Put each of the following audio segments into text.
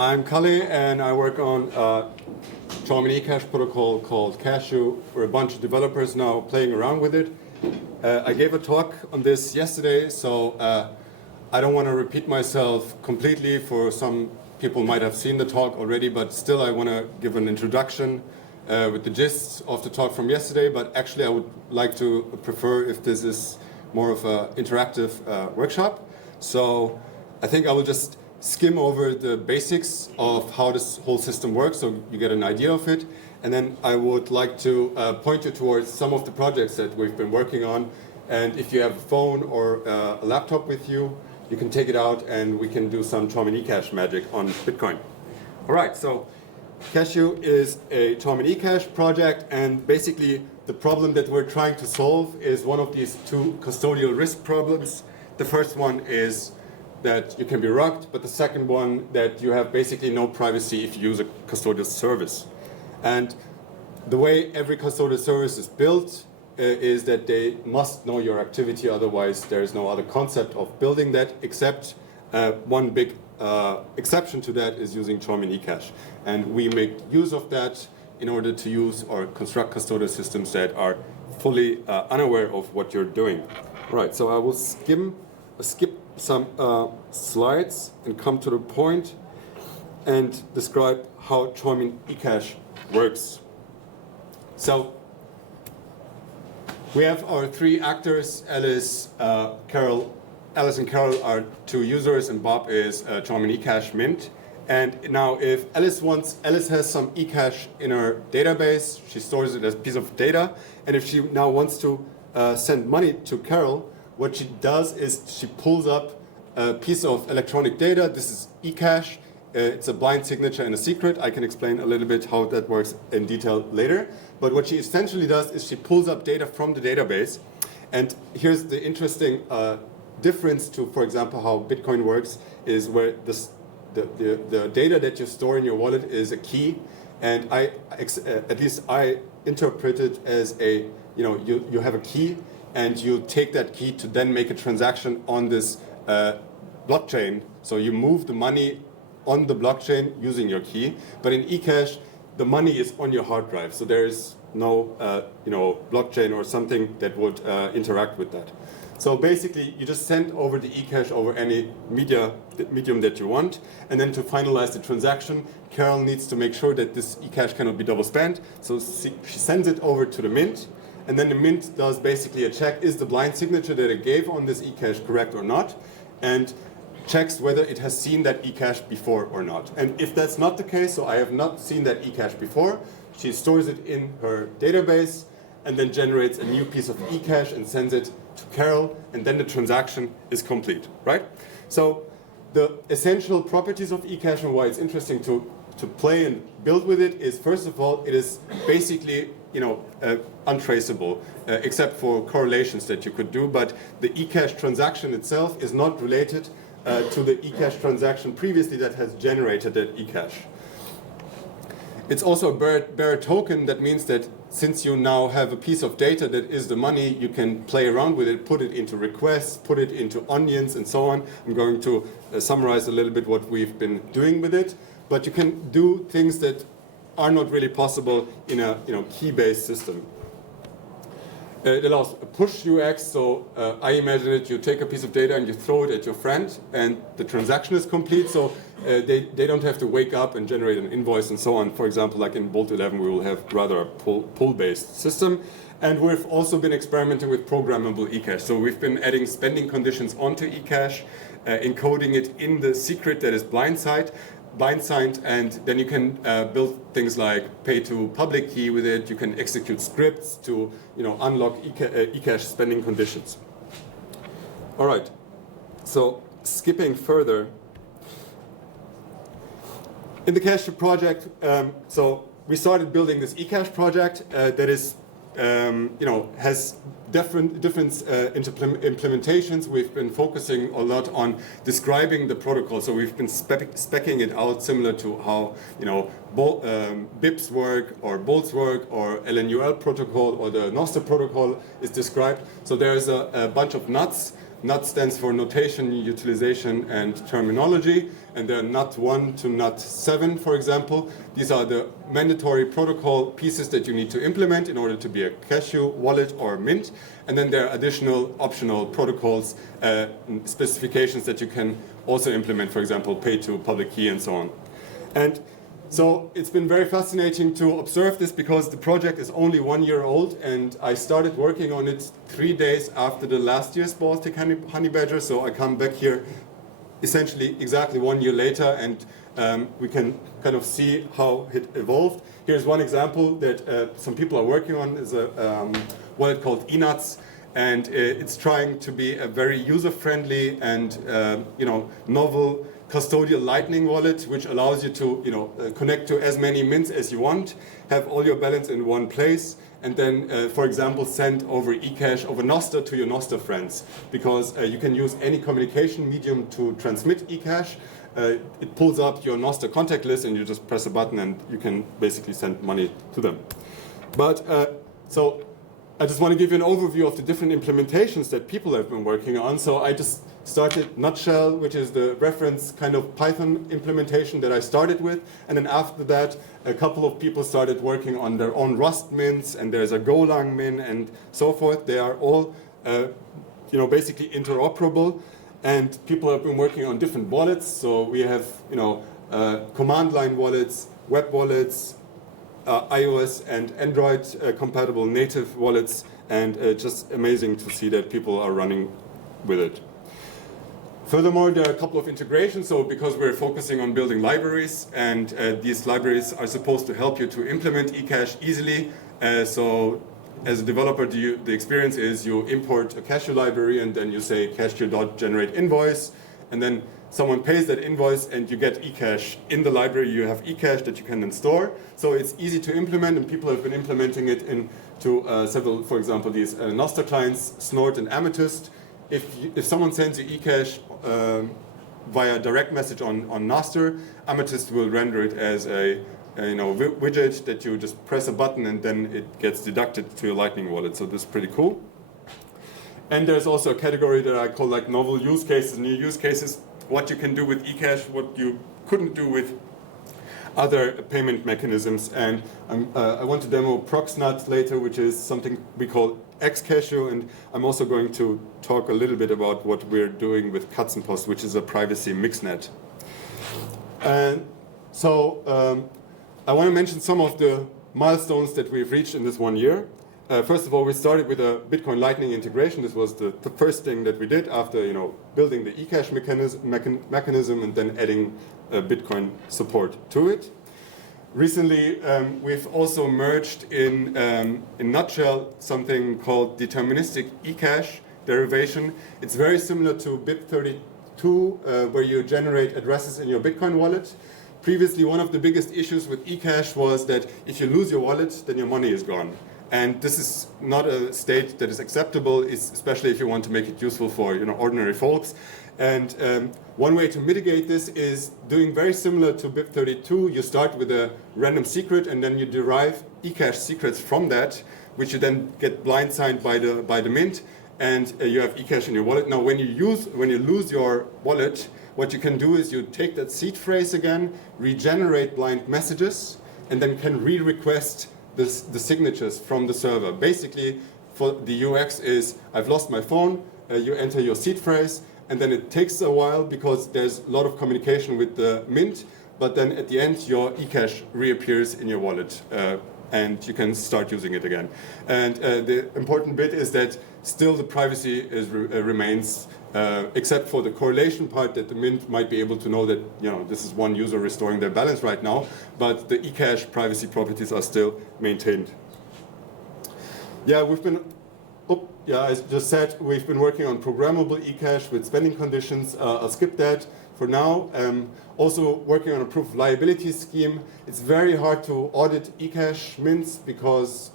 I'm Calle, and I work on a Chaumian cache protocol called Cashu. We're a bunch of developers now playing around with it. I gave a talk on this yesterday, so I don't want to repeat myself completely. For some people might have seen the talk already, but still I want to give an introduction with the gist of the talk from yesterday. But actually I would like to prefer if this is more of an interactive workshop. So I think I will just skim over the basics of how this whole system works so you get an idea of it. And then I would like to point you towards some of the projects that we've been working on. And if you have a phone or a laptop with you, you can take it out and we can do some Chaumian cache magic on Bitcoin. All right, so Cashu is a Chaumian cache project, and basically the problem that we're trying to solve is one of these two custodial risk problems. The first one is that you can be rugged, but the second one that you have basically no privacy if you use a custodial service. And the way every custodial service is built is that they must know your activity, otherwise there is no other concept of building that, except one big exception to that is using Chaumian cache. And we make use of that in order to use or construct custodial systems that are fully unaware of what you're doing. Right, so I will skip some slides and come to the point and describe how Chaumian cache works. So we have our three actors. Alice and Carol are two users, and Bob is Chaumian cache mint. And now if Alice has some eCache in her database, she stores it as a piece of data, and if she now wants to send money to Carol, what she does is she pulls up a piece of electronic data. This is eCache. It's a blind signature and a secret. I can explain a little bit how that works in detail later. But what she essentially does is she pulls up data from the database. And here's the interesting difference to, for example, how Bitcoin works is where the data that you store in your wallet is a key. And at least I interpret it as you have a key, and you take that key to then make a transaction on this blockchain. So you move the money on the blockchain using your key. But in eCache, the money is on your hard drive. So there is no blockchain or something that would interact with that. So basically, you just send over the eCache over any medium that you want. And then to finalize the transaction, Carol needs to make sure that this eCache cannot be double spent. So she sends it over to the mint. And then the mint does basically a check, is the blind signature that it gave on this eCache correct or not, and checks whether it has seen that eCache before or not. And if that's not the case, so I have not seen that eCache before, she stores it in her database and then generates a new piece of eCache and sends it to Carol, and then the transaction is complete, right? So the essential properties of eCache and why it's interesting to play and build with it is, first of all, it is basically untraceable, except for correlations that you could do. But the eCache transaction itself is not related to the eCache transaction previously that has generated that eCache. It's also a bearer token. That means that since you now have a piece of data that is the money, you can play around with it, put it into requests, put it into onions, and so on. I'm going to summarize a little bit what we've been doing with it. But you can do things that are not really possible in a key-based system. It allows a push UX, so I imagine it, you take a piece of data and you throw it at your friend and the transaction is complete, so they don't have to wake up and generate an invoice and so on. For example, like in Bolt 11, we will have rather a pull-based system. And we've also been experimenting with programmable eCache. So we've been adding spending conditions onto eCache, encoding it in the secret that is blind-signed, and then you can build things like pay to public key with it. You can execute scripts to unlock eCache spending conditions. All right, so skipping further. In the Cashu project, so we started building this eCache project that is, has different implementations. We've been focusing a lot on describing the protocol. So we've been speccing it out similar to how BIPs work or bolts work or LNUL protocol or the Nostr protocol is described. So there is a bunch of nuts NUT stands for notation, utilization, and terminology, and there are NUT 1 to NUT 7, for example. These are the mandatory protocol pieces that you need to implement in order to be a Cashu, wallet, or mint. And then there are additional optional protocols, specifications that you can also implement, for example, pay to public key and so on. And so it's been very fascinating to observe this because the project is only 1 year old, and I started working on it 3 days after the last year's Baltic Honey Badger. So I come back here essentially exactly 1 year later, and we can kind of see how it evolved. Here's one example that some people are working on, is a wallet called eNuts, and it's trying to be a very user-friendly and novel custodial Lightning wallet, which allows you to connect to as many mints as you want, have all your balance in one place, and then, for example, send over eCash over Nostr to your Nostr friends, because you can use any communication medium to transmit eCash. It pulls up your Nostr contact list, and you just press a button, and you can basically send money to them. But so I just want to give you an overview of the different implementations that people have been working on. So I just started Nutshell, which is the reference kind of Python implementation that I started with. And then after that, a couple of people started working on their own Rust mints, and there's a Golang min and so forth. They are all basically interoperable. And people have been working on different wallets. So we have command line wallets, web wallets, iOS and Android compatible native wallets, and just amazing to see that people are running with it. Furthermore, there are a couple of integrations. So because we're focusing on building libraries, and these libraries are supposed to help you to implement eCash easily. So as a developer, the experience is you import a Cashu library, and then you say cashu.generate invoice, and then someone pays that invoice, and you get eCash in the library. You have eCash that you can then store. So it's easy to implement, and people have been implementing it into several, for example, these Nostr clients, Snort and Amethyst. If someone sends you eCash via direct message on Nostr, Amethyst will render it as a widget that you just press a button, and then it gets deducted to your Lightning wallet. So this is pretty cool. And there's also a category that I call like novel use cases, new use cases. What you can do with eCash, what you couldn't do with other payment mechanisms. And I want to demo Proxnut later, which is something we call Xcashu, and I'm also going to talk a little bit about what we're doing with Katzenpost, which is a privacy mixnet. And so I want to mention some of the milestones that we've reached in this 1 year. First of all, we started with a Bitcoin Lightning integration. This was the first thing that we did after building the eCash mechanism and then adding Bitcoin support to it. Recently, we've also merged in Nutshell something called deterministic eCash derivation. It's very similar to BIP32, where you generate addresses in your Bitcoin wallet. Previously, one of the biggest issues with eCash was that if you lose your wallet, then your money is gone. And this is not a state that is acceptable, especially if you want to make it useful for ordinary folks. And one way to mitigate this is doing very similar to BIP32. You start with a random secret, and then you derive eCash secrets from that, which you then get blind signed by the mint, and you have eCash in your wallet. Now, when you lose your wallet, what you can do is you take that seed phrase again, regenerate blind messages, and then can re-request the signatures from the server. Basically, for the UX is, I've lost my phone, you enter your seed phrase, and then it takes a while because there's a lot of communication with the mint, but then at the end, your eCash reappears in your wallet, and you can start using it again. And the important bit is that still the privacy remains, except for the correlation part that the mint might be able to know that this is one user restoring their balance right now, but the eCash privacy properties are still maintained. Yeah, I just said we've been working on programmable eCash with spending conditions. I'll skip that for now. Also working on a proof of liability scheme. It's very hard to audit eCash mints because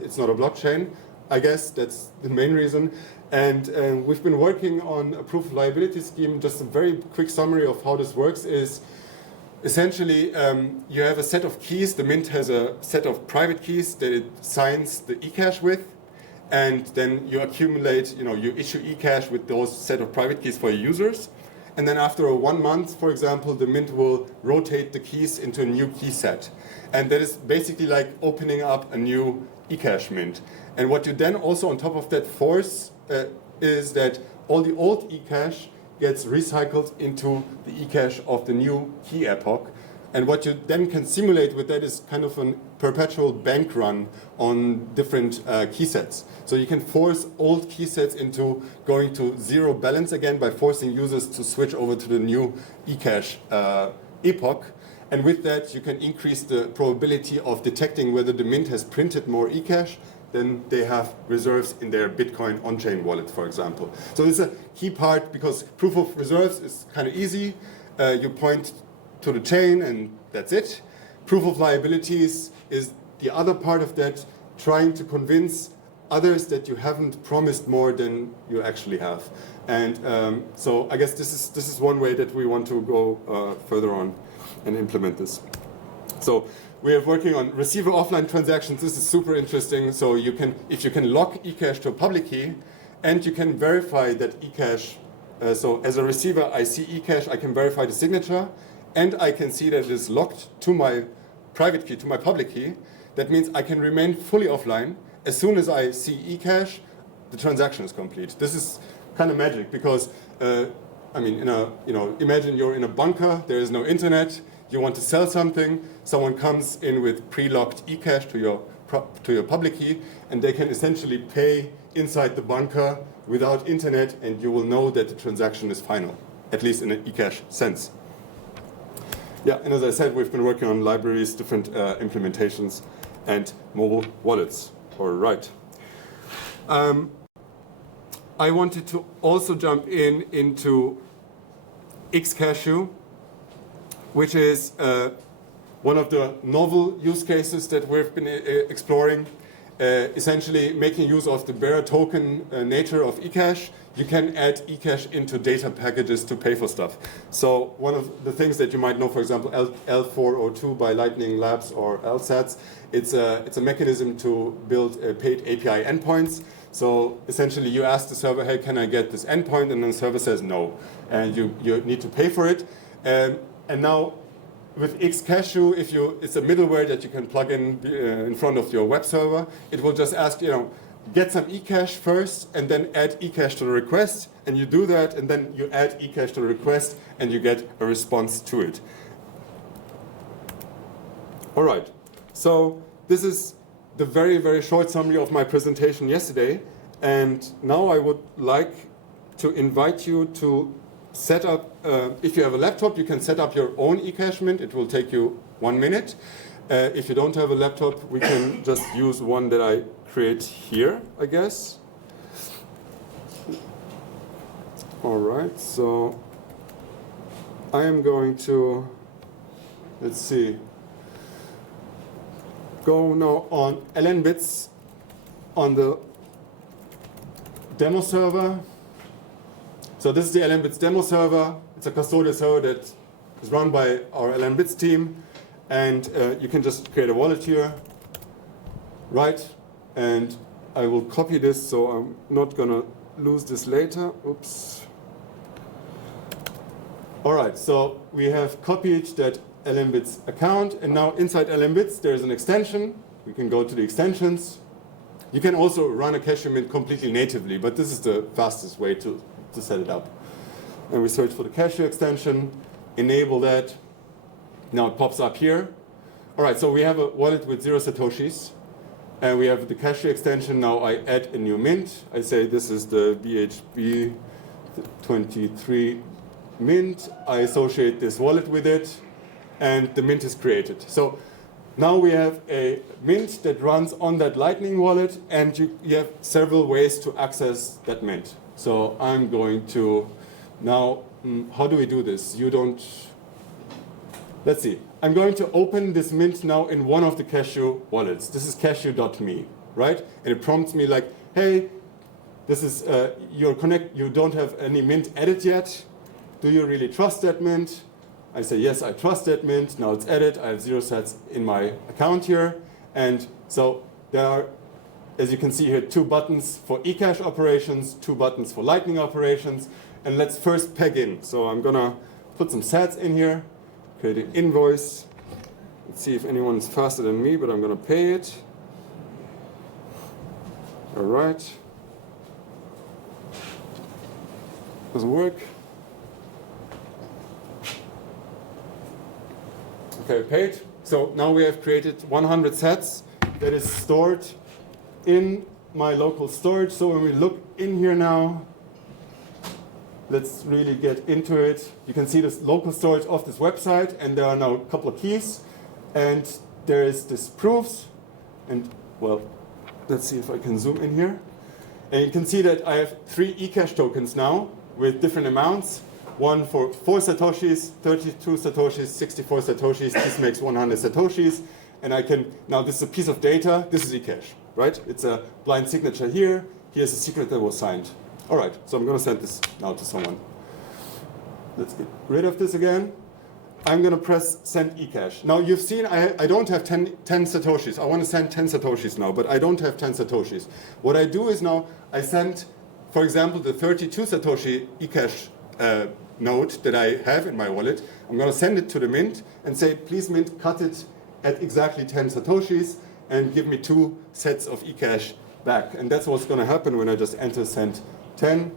it's not a blockchain. I guess that's the main reason. And we've been working on a proof of liability scheme. Just a very quick summary of how this works is essentially you have a set of keys. The mint has a set of private keys that it signs the eCash with. and then you accumulate, you issue eCash with those set of private keys for your users. And then after 1 month, for example, the mint will rotate the keys into a new key set. And that is basically like opening up a new eCash mint. And what you then also on top of that force is that all the old eCash gets recycled into the eCash of the new key epoch. And what you then can simulate with that is kind of a perpetual bank run on different key sets. So you can force old key sets into going to zero balance again by forcing users to switch over to the new eCash epoch. And with that, you can increase the probability of detecting whether the mint has printed more eCash than they have reserves in their Bitcoin on-chain wallet, for example. So this is a key part because proof of reserves is kind of easy. You point to the chain and that's it. Proof of liabilities is the other part of that, trying to convince others that you haven't promised more than you actually have. And so I guess this is one way that we want to go further on and implement this. So we are working on receiver offline transactions. This is super interesting. So if you can lock eCash to a public key and you can verify that eCash, so as a receiver, I see eCash, I can verify the signature, and I can see that it is locked to my private key, to my public key. That means I can remain fully offline. As soon as I see eCash, the transaction is complete. This is kind of magic because, imagine you're in a bunker, there is no internet, you want to sell something, someone comes in with pre-locked eCash to your public key, and they can essentially pay inside the bunker without internet, and you will know that the transaction is final, at least in an eCash sense. Yeah, and as I said, we've been working on libraries, different implementations, and mobile wallets. All right. I wanted to also jump into Cashu, which is one of the novel use cases that we've been exploring. Essentially making use of the bearer token nature of eCash, you can add eCash into data packages to pay for stuff. So one of the things that you might know, for example, L402 by Lightning Labs or LSATs, it's a mechanism to build paid API endpoints. So essentially you ask the server, hey, can I get this endpoint? And then the server says no. And you need to pay for it. And now with Cashu, it's a middleware that you can plug in front of your web server. It will just ask, get some eCash first and then add eCash to the request. And you do that, and then you add eCash to the request, and you get a response to it. All right. So this is the very, very short summary of my presentation yesterday. And now I would like to invite you to set up, if you have a laptop, you can set up your own eCash mint. It will take you 1 minute. If you don't have a laptop, we can just use one that I create here, I guess. All right, so I am going to, let's see, go now on LNbits on the demo server. So this is the LNbits demo server. It's a custodial server that is run by our LNbits team. And you can just create a wallet here, right? And I will copy this so I'm not gonna lose this later. Oops. All right, so we have copied that LNbits account. And now inside LNbits, there's an extension. We can go to the extensions. You can also run a Cashu mint completely natively, but this is the fastest way to set it up. And we search for the Cashu extension, enable that. Now it pops up here. All right, so we have a wallet with 0 Satoshis. And we have the Cashu extension. Now I add a new mint. I say this is the BHB 23 mint. I associate this wallet with it. And the mint is created. So now we have a mint that runs on that Lightning wallet. And you have several ways to access that mint. So I'm going to now, how do we do this? Let's see. I'm going to open this mint now in one of the Cashu wallets. This is cashu.me, right? And it prompts me like, hey, this is you don't have any mint added yet. Do you really trust that mint? I say, yes, I trust that mint. Now it's added. I have 0 sats in my account here. And so there are as you can see here, 2 buttons for eCash operations, 2 buttons for Lightning operations. And let's first peg in. So I'm gonna put some sats in here, create an invoice. Let's see if anyone's faster than me, but I'm gonna pay it. All right. Doesn't work. Okay, paid. So now we have created 100 sats that is stored in my local storage. So when we look in here now, let's really get into it. You can see this local storage of this website, and there are now a couple of keys, and there is this proofs, and well, let's see if I can zoom in here. And you can see that I have 3 eCash tokens now with different amounts. One for 4 satoshis, 32 satoshis, 64 satoshis. This makes 100 satoshis. And I can, now this is a piece of data. This is eCash, right? It's a blind signature here. Here's a secret that was signed. All right, so I'm going to send this now to someone. Let's get rid of this again. I'm going to press send eCash. Now you've seen I don't have 10 satoshis. I want to send 10 satoshis now, but I don't have 10 satoshis. What I do is now I send, for example, the 32 satoshi eCash node that I have in my wallet. I'm going to send it to the mint and say, please mint, cut it at exactly 10 satoshis and give me 2 sets of eCash back. And that's what's going to happen when I just enter send 10.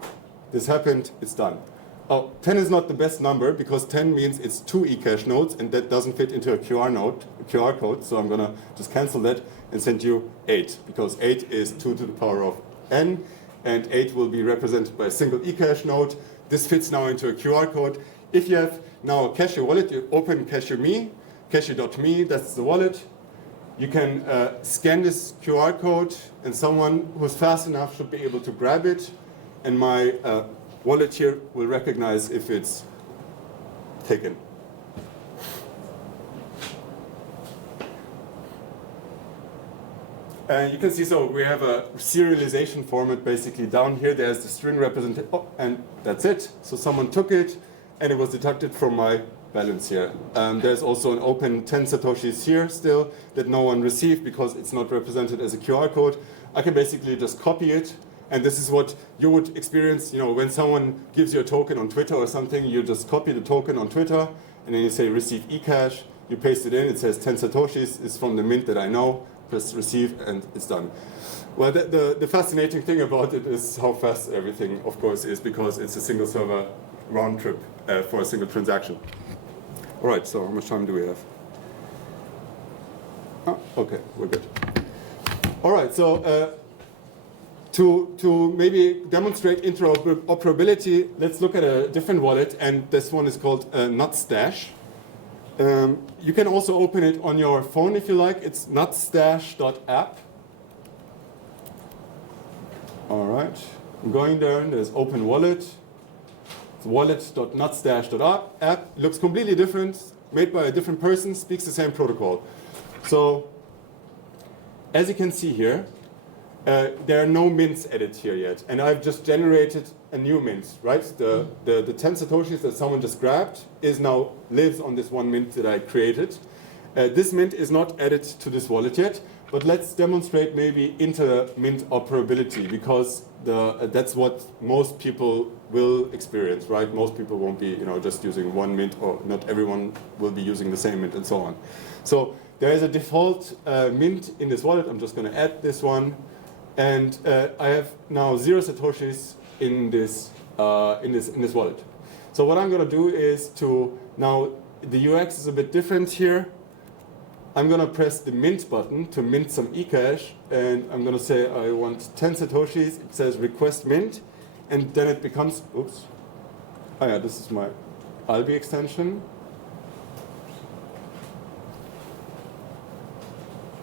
This happened, it's done. Oh, 10 is not the best number because 10 means it's 2 eCash nodes, and that doesn't fit into a QR code. So I'm going to just cancel that and send you 8, because 8 is 2 to the power of n, and 8 will be represented by a single eCash node. This fits now into a QR code. If you have now a Cashu wallet, you open Cashu.me, Cashu.me, that's the wallet. You can scan this QR code, and someone who's fast enough should be able to grab it, and my wallet here will recognize if it's taken. And you can see, so we have a serialization format basically down here. There's the string representation, and that's it. So someone took it, and it was deducted from my balance here. There's also an open 10 satoshis here still that no one received because it's not represented as a QR code. I can basically just copy it. And this is what you would experience, you know, when someone gives you a token on Twitter or something, you just copy the token on Twitter, and then you say receive eCash, you paste it in, it says 10 satoshis, it's from the mint that I know, press receive, and it's done. Well, the fascinating thing about it is how fast everything, of course, is, because it's a single server round trip for a single transaction. All right, so how much time do we have? Oh, okay, we're good. All right, so to maybe demonstrate interoperability, let's look at a different wallet, and this one is called Nutstash. You can also open it on your phone if you like. It's nutstash.app. All right, I'm going there, and there's open wallet. It's wallet.nutstash.app. Looks completely different, made by a different person, speaks the same protocol. So, as you can see here, there are no mints added here yet, and I've just generated a new mint, right? The 10 satoshis that someone just grabbed now lives on this one mint that I created. This mint is not added to this wallet yet, but let's demonstrate maybe inter-mint operability, because that's what most people will experience, right? Most people won't be, just using one mint, or not everyone will be using the same mint, and so on. So there is a default mint in this wallet. I'm just going to add this one. And I have now 0 satoshis in this wallet. So what I'm going to do is now the UX is a bit different here. I'm going to press the mint button to mint some eCash, and I'm going to say I want 10 satoshis. It says request mint, and then it becomes, oops. Oh yeah, this is my Albi extension.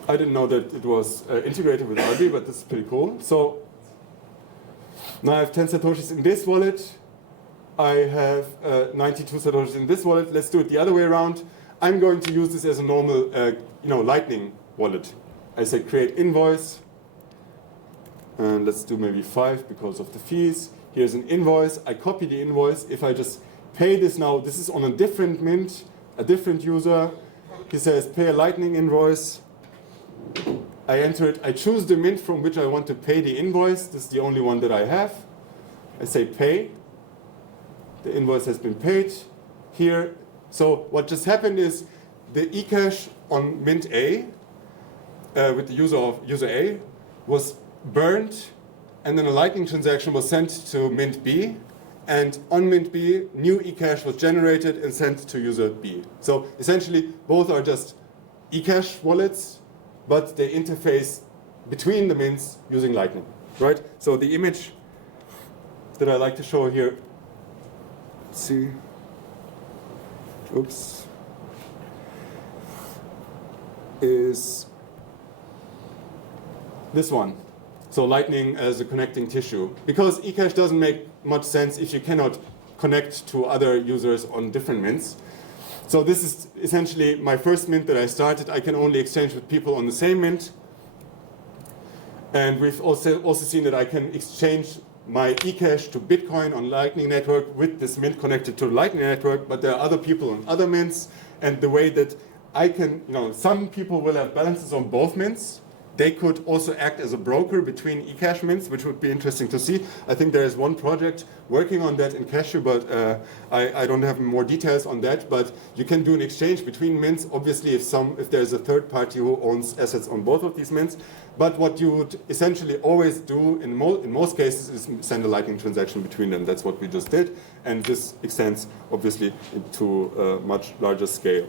I didn't know that it was integrated with Albi, but this is pretty cool. So now I have 10 satoshis in this wallet. I have 92 satoshis in this wallet. Let's do it the other way around. I'm going to use this as a normal, Lightning wallet. I say create invoice, and let's do maybe 5 because of the fees. Here's an invoice. I copy the invoice. If I just pay this now, this is on a different mint, a different user. He says pay a Lightning invoice. I choose the mint from which I want to pay the invoice. This is the only one that I have. I say pay. The invoice has been paid here. So what just happened is the eCash on mint A with the user A was burned, and then a Lightning transaction was sent to mint B, and on mint B, new eCash was generated and sent to user B. So essentially, both are just eCash wallets, but they interface between the mints using Lightning, right? So the image that I like to show here, let's see, oops, is this one. So Lightning as a connecting tissue. Because eCash doesn't make much sense if you cannot connect to other users on different mints. So this is essentially my first mint that I started. I can only exchange with people on the same mint. And we've also seen that I can exchange my eCash to Bitcoin on Lightning Network with this mint connected to the Lightning Network, but there are other people on other mints, and the way that I can, some people will have balances on both mints. They could also act as a broker between eCash mints, which would be interesting to see. I think there is one project working on that in Cashu, but I don't have more details on that. But you can do an exchange between mints, obviously, if there's a third party who owns assets on both of these mints. But what you would essentially always do in most cases is send a Lightning transaction between them. That's what we just did. And this extends, obviously, to a much larger scale.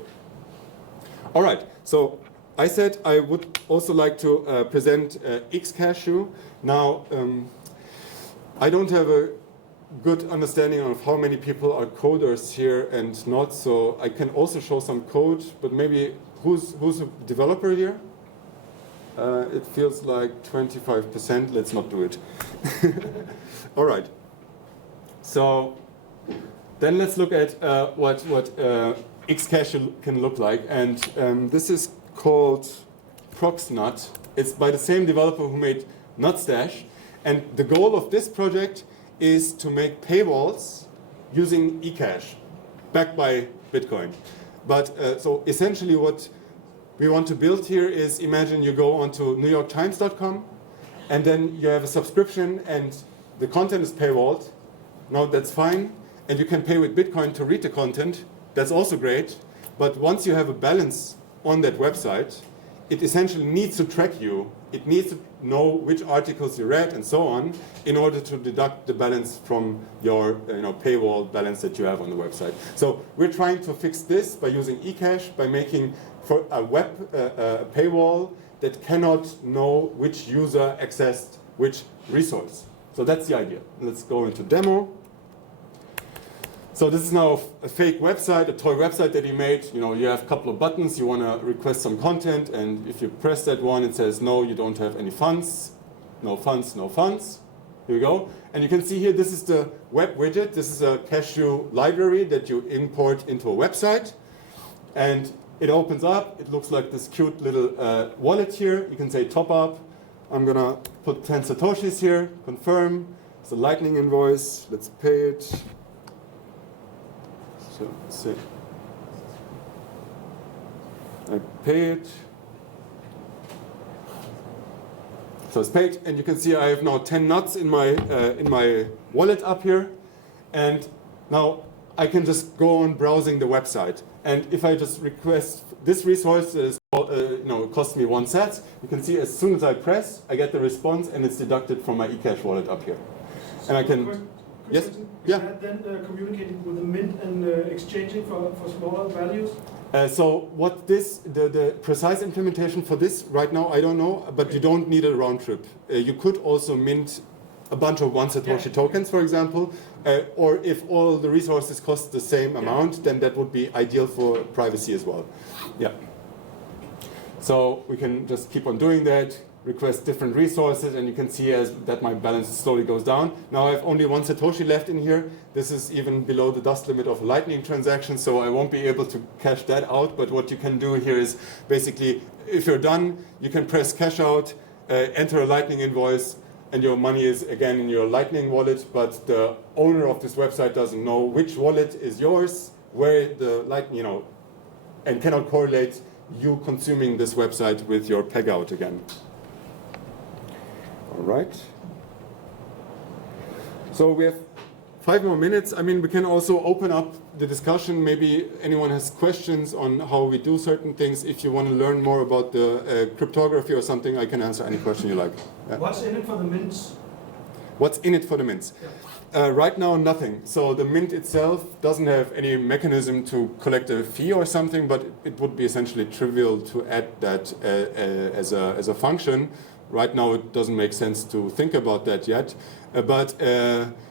All right, so I said I would also like to present Cashu. Now, I don't have a good understanding of how many people are coders here and not, so I can also show some code, but maybe who's a developer here? It feels like 25%, let's not do it. All right, so then let's look at what Cashu can look like, and this is called Proxnut. It's by the same developer who made Nutstash, and the goal of this project is to make paywalls using eCash, backed by Bitcoin. But so essentially what we want to build here is, imagine you go onto NewYorkTimes.com, and then you have a subscription and the content is paywalled. Now that's fine, and you can pay with Bitcoin to read the content. That's also great, but once you have a balance on that website, it essentially needs to track you. It needs to know which articles you read and so on in order to deduct the balance from your paywall balance that you have on the website. So we're trying to fix this by using eCash, by making for a web paywall that cannot know which user accessed which resource. So that's the idea. Let's go into demo. So this is now a fake website, a toy website that he made. You have a couple of buttons, you want to request some content, and if you press that one, it says, no, you don't have any funds. No funds, no funds. Here we go. And you can see here, this is the web widget. This is a Cashu library that you import into a website. And it opens up. It looks like this cute little wallet here. You can say top up. I'm going to put 10 Satoshis here, confirm. It's a Lightning invoice. Let's pay it. So let's see. I pay it. So it's paid, and you can see I have now 10 nuts in my wallet up here, and now I can just go on browsing the website. And if I just request this resource, it costs me 1 sat. You can see as soon as I press, I get the response, and it's deducted from my eCash wallet up here. And I can. Yes? Yeah. Then communicating with the mint and exchanging for smaller values? So what the precise implementation for this right now, I don't know, but you don't need a round trip. You could also mint a bunch of 1 Satoshi tokens, for example, or if all the resources cost the same amount, then that would be ideal for privacy as well. Yeah. So we can just keep on doing that. Request different resources, and you can see that my balance slowly goes down. Now I have only 1 Satoshi left in here. This is even below the dust limit of a Lightning transaction, so I won't be able to cash that out. But what you can do here is basically, if you're done, you can press cash out, enter a Lightning invoice, and your money is again in your Lightning wallet, but the owner of this website doesn't know which wallet is yours, where the Lightning, and cannot correlate you consuming this website with your peg out again. All right. So we have 5 more minutes. I mean, we can also open up the discussion. Maybe anyone has questions on how we do certain things. If you want to learn more about the cryptography or something, I can answer any question you like. Yeah. What's in it for the mints? What's in it for the mints? Yeah. Right now, nothing. So the mint itself doesn't have any mechanism to collect a fee or something, but it would be essentially trivial to add that as a function. Right now, it doesn't make sense to think about that yet.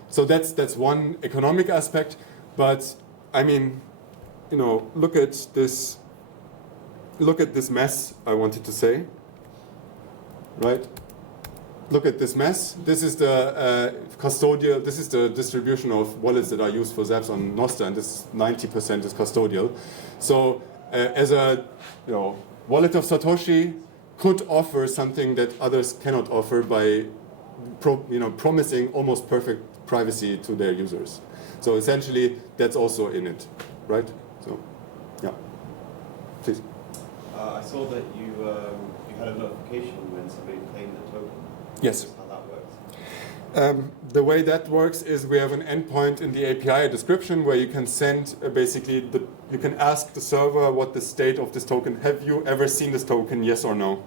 So that's one economic aspect. But I mean, you know, look at this mess. I wanted to say, right? Look at this mess. This is the custodial. This is the distribution of wallets that are used for Zaps on Nostr, and this 90% is custodial. So as a wallet of Satoshi could offer something that others cannot offer by promising almost perfect privacy to their users. So essentially, that's also in it, right? So, yeah. Please. I saw that you had a notification when somebody claimed the token. Yes. How that works. The way that works is we have an endpoint in the API, a description where you can send you can ask the server what the state of this token. Have you ever seen this token? Yes or no.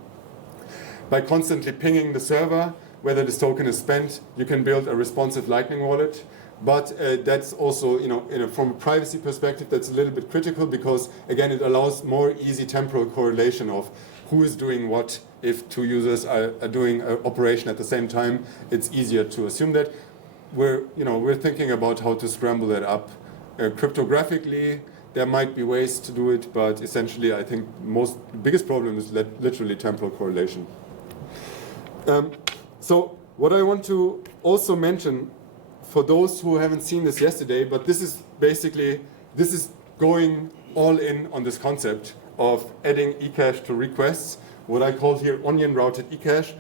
By constantly pinging the server whether this token is spent, you can build a responsive Lightning wallet. But that's also, from a privacy perspective, that's a little bit critical because, again, it allows more easy temporal correlation of who is doing what. If two users are doing an operation at the same time, it's easier to assume that. We're thinking about how to scramble that up. Cryptographically, there might be ways to do it, but essentially, I think the biggest problem is literally temporal correlation. So what I want to also mention, for those who haven't seen this yesterday, but this is going all in on this concept of adding eCash to requests, what I call here onion routed eCash.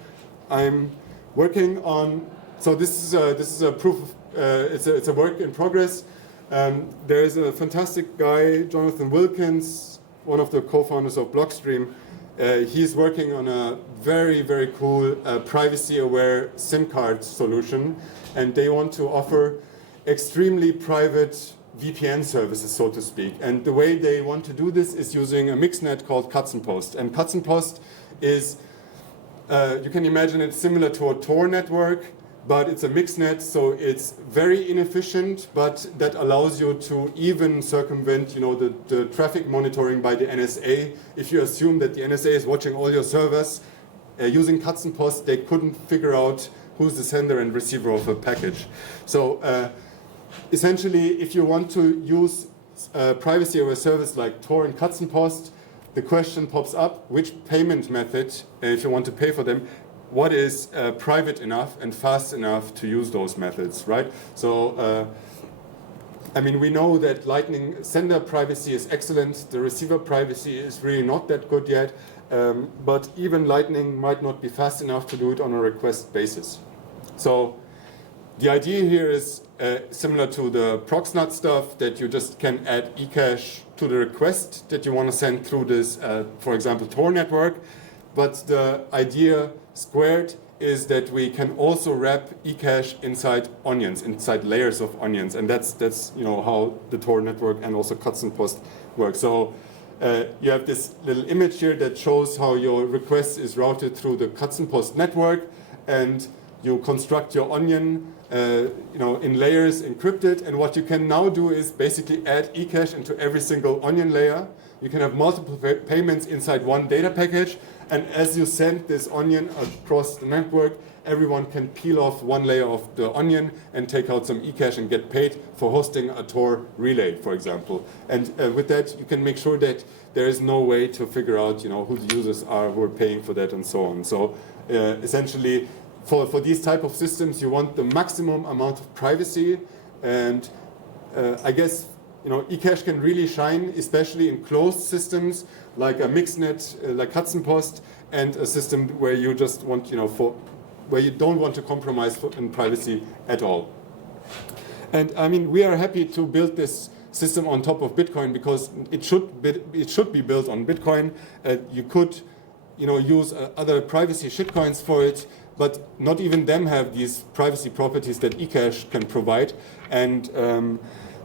I'm working on, so this is a proof of, it's a work in progress. There is a fantastic guy, Jonathan Wilkins, one of the co-founders of Blockstream. He's working on a very, very cool privacy-aware SIM card solution, and they want to offer extremely private VPN services, so to speak. And the way they want to do this is using a mixnet called Katzenpost. And Katzenpost is, you can imagine it's similar to a Tor network, but it's a mixnet, so it's very inefficient, but that allows you to even circumvent, the traffic monitoring by the NSA. If you assume that the NSA is watching all your servers, using Katzenpost, they couldn't figure out who's the sender and receiver of a package. So essentially, if you want to use privacy over a service like Tor and Katzenpost, the question pops up, which payment method, if you want to pay for them, what is private enough and fast enough to use those methods, right? So, we know that Lightning sender privacy is excellent. The receiver privacy is really not that good yet. But even Lightning might not be fast enough to do it on a request basis. So the idea here is similar to the Proxnut stuff, that you just can add eCash to the request that you want to send through this, for example, Tor network. But the idea squared is that we can also wrap eCash inside onions, inside layers of onions, and that's how the Tor network and also Katzenpost work. So you have this little image here that shows how your request is routed through the Katzenpost network, and you construct your onion, in layers encrypted. And what you can now do is basically add eCash into every single onion layer. You can have multiple payments inside one data package. And as you send this onion across the network, everyone can peel off one layer of the onion and take out some eCash and get paid for hosting a Tor relay, for example. And with that, you can make sure that there is no way to figure out, who the users are who are paying for that and so on. So essentially, for these type of systems, you want the maximum amount of privacy. And I guess, eCash can really shine, especially in closed systems like a mixnet, like Katzenpost, and a system where you just want, where you don't want to compromise in privacy at all. And we are happy to build this system on top of Bitcoin because it should be built on Bitcoin. You could, use other privacy shitcoins for it, but not even them have these privacy properties that eCash can provide. And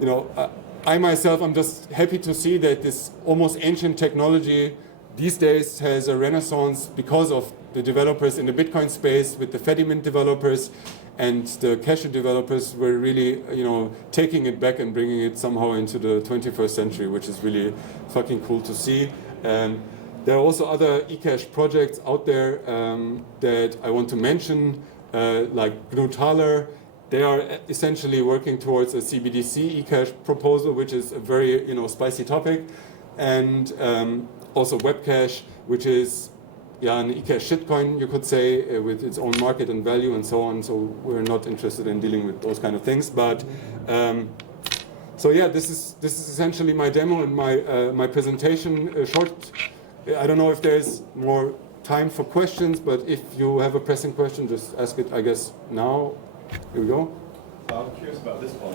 you know, I myself, I'm just happy to see that this almost ancient technology these days has a renaissance because of the developers in the Bitcoin space, with the Fedimint developers and the Cashu developers were really, you know, taking it back and bringing it somehow into the 21st century, which is really fucking cool to see. There are also other eCash projects out there that I want to mention, like GNU Taler. They are essentially working towards a CBDC eCash proposal, which is a very, you know, spicy topic, and also Webcash, which is an eCash shitcoin, you could say, with its own market and value and so on. So we're not interested in dealing with those kind of things. But so yeah, this is essentially my demo and my presentation. Short. I don't know if there's more time for questions, but if you have a pressing question, just ask it, I guess, now. Here we go. I'm curious about this one.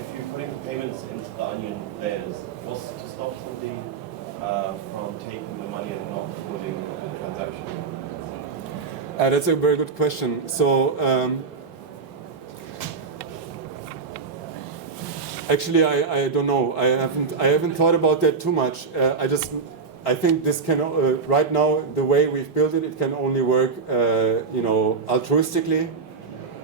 If you're putting payments into the onion layers, what's to stop somebody from taking the money and not forwarding the transaction? That's a very good question. So actually, I don't know. I haven't thought about that too much. I think this can right now, the way we've built it, it can only work, you know, altruistically.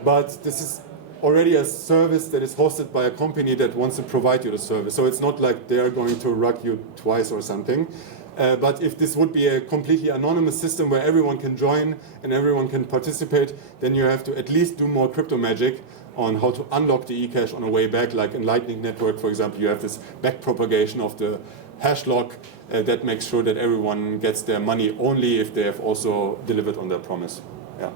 But this is already a service that is hosted by a company that wants to provide you the service. So it's not like they are going to rug you twice or something. But if this would be a completely anonymous system where everyone can join and everyone can participate, then you have to at least do more crypto magic on how to unlock the eCash on a way back. Like in Lightning Network, for example, you have this back propagation of the hash lock that makes sure that everyone gets their money only if they have also delivered on their promise. Yeah.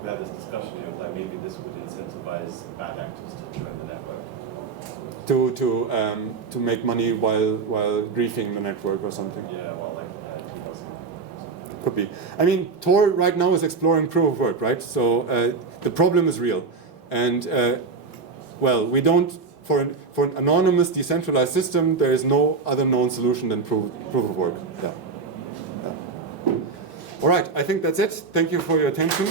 We had this discussion, it was like maybe this would incentivize bad actors to join the network. To make money while griefing the network or something. Yeah, well, like could be. I mean, Tor right now is exploring proof of work, right? So the problem is real, and well, we don't for an anonymous decentralized system. There is no other known solution than proof of work. Yeah. All right, I think that's it. Thank you for your attention.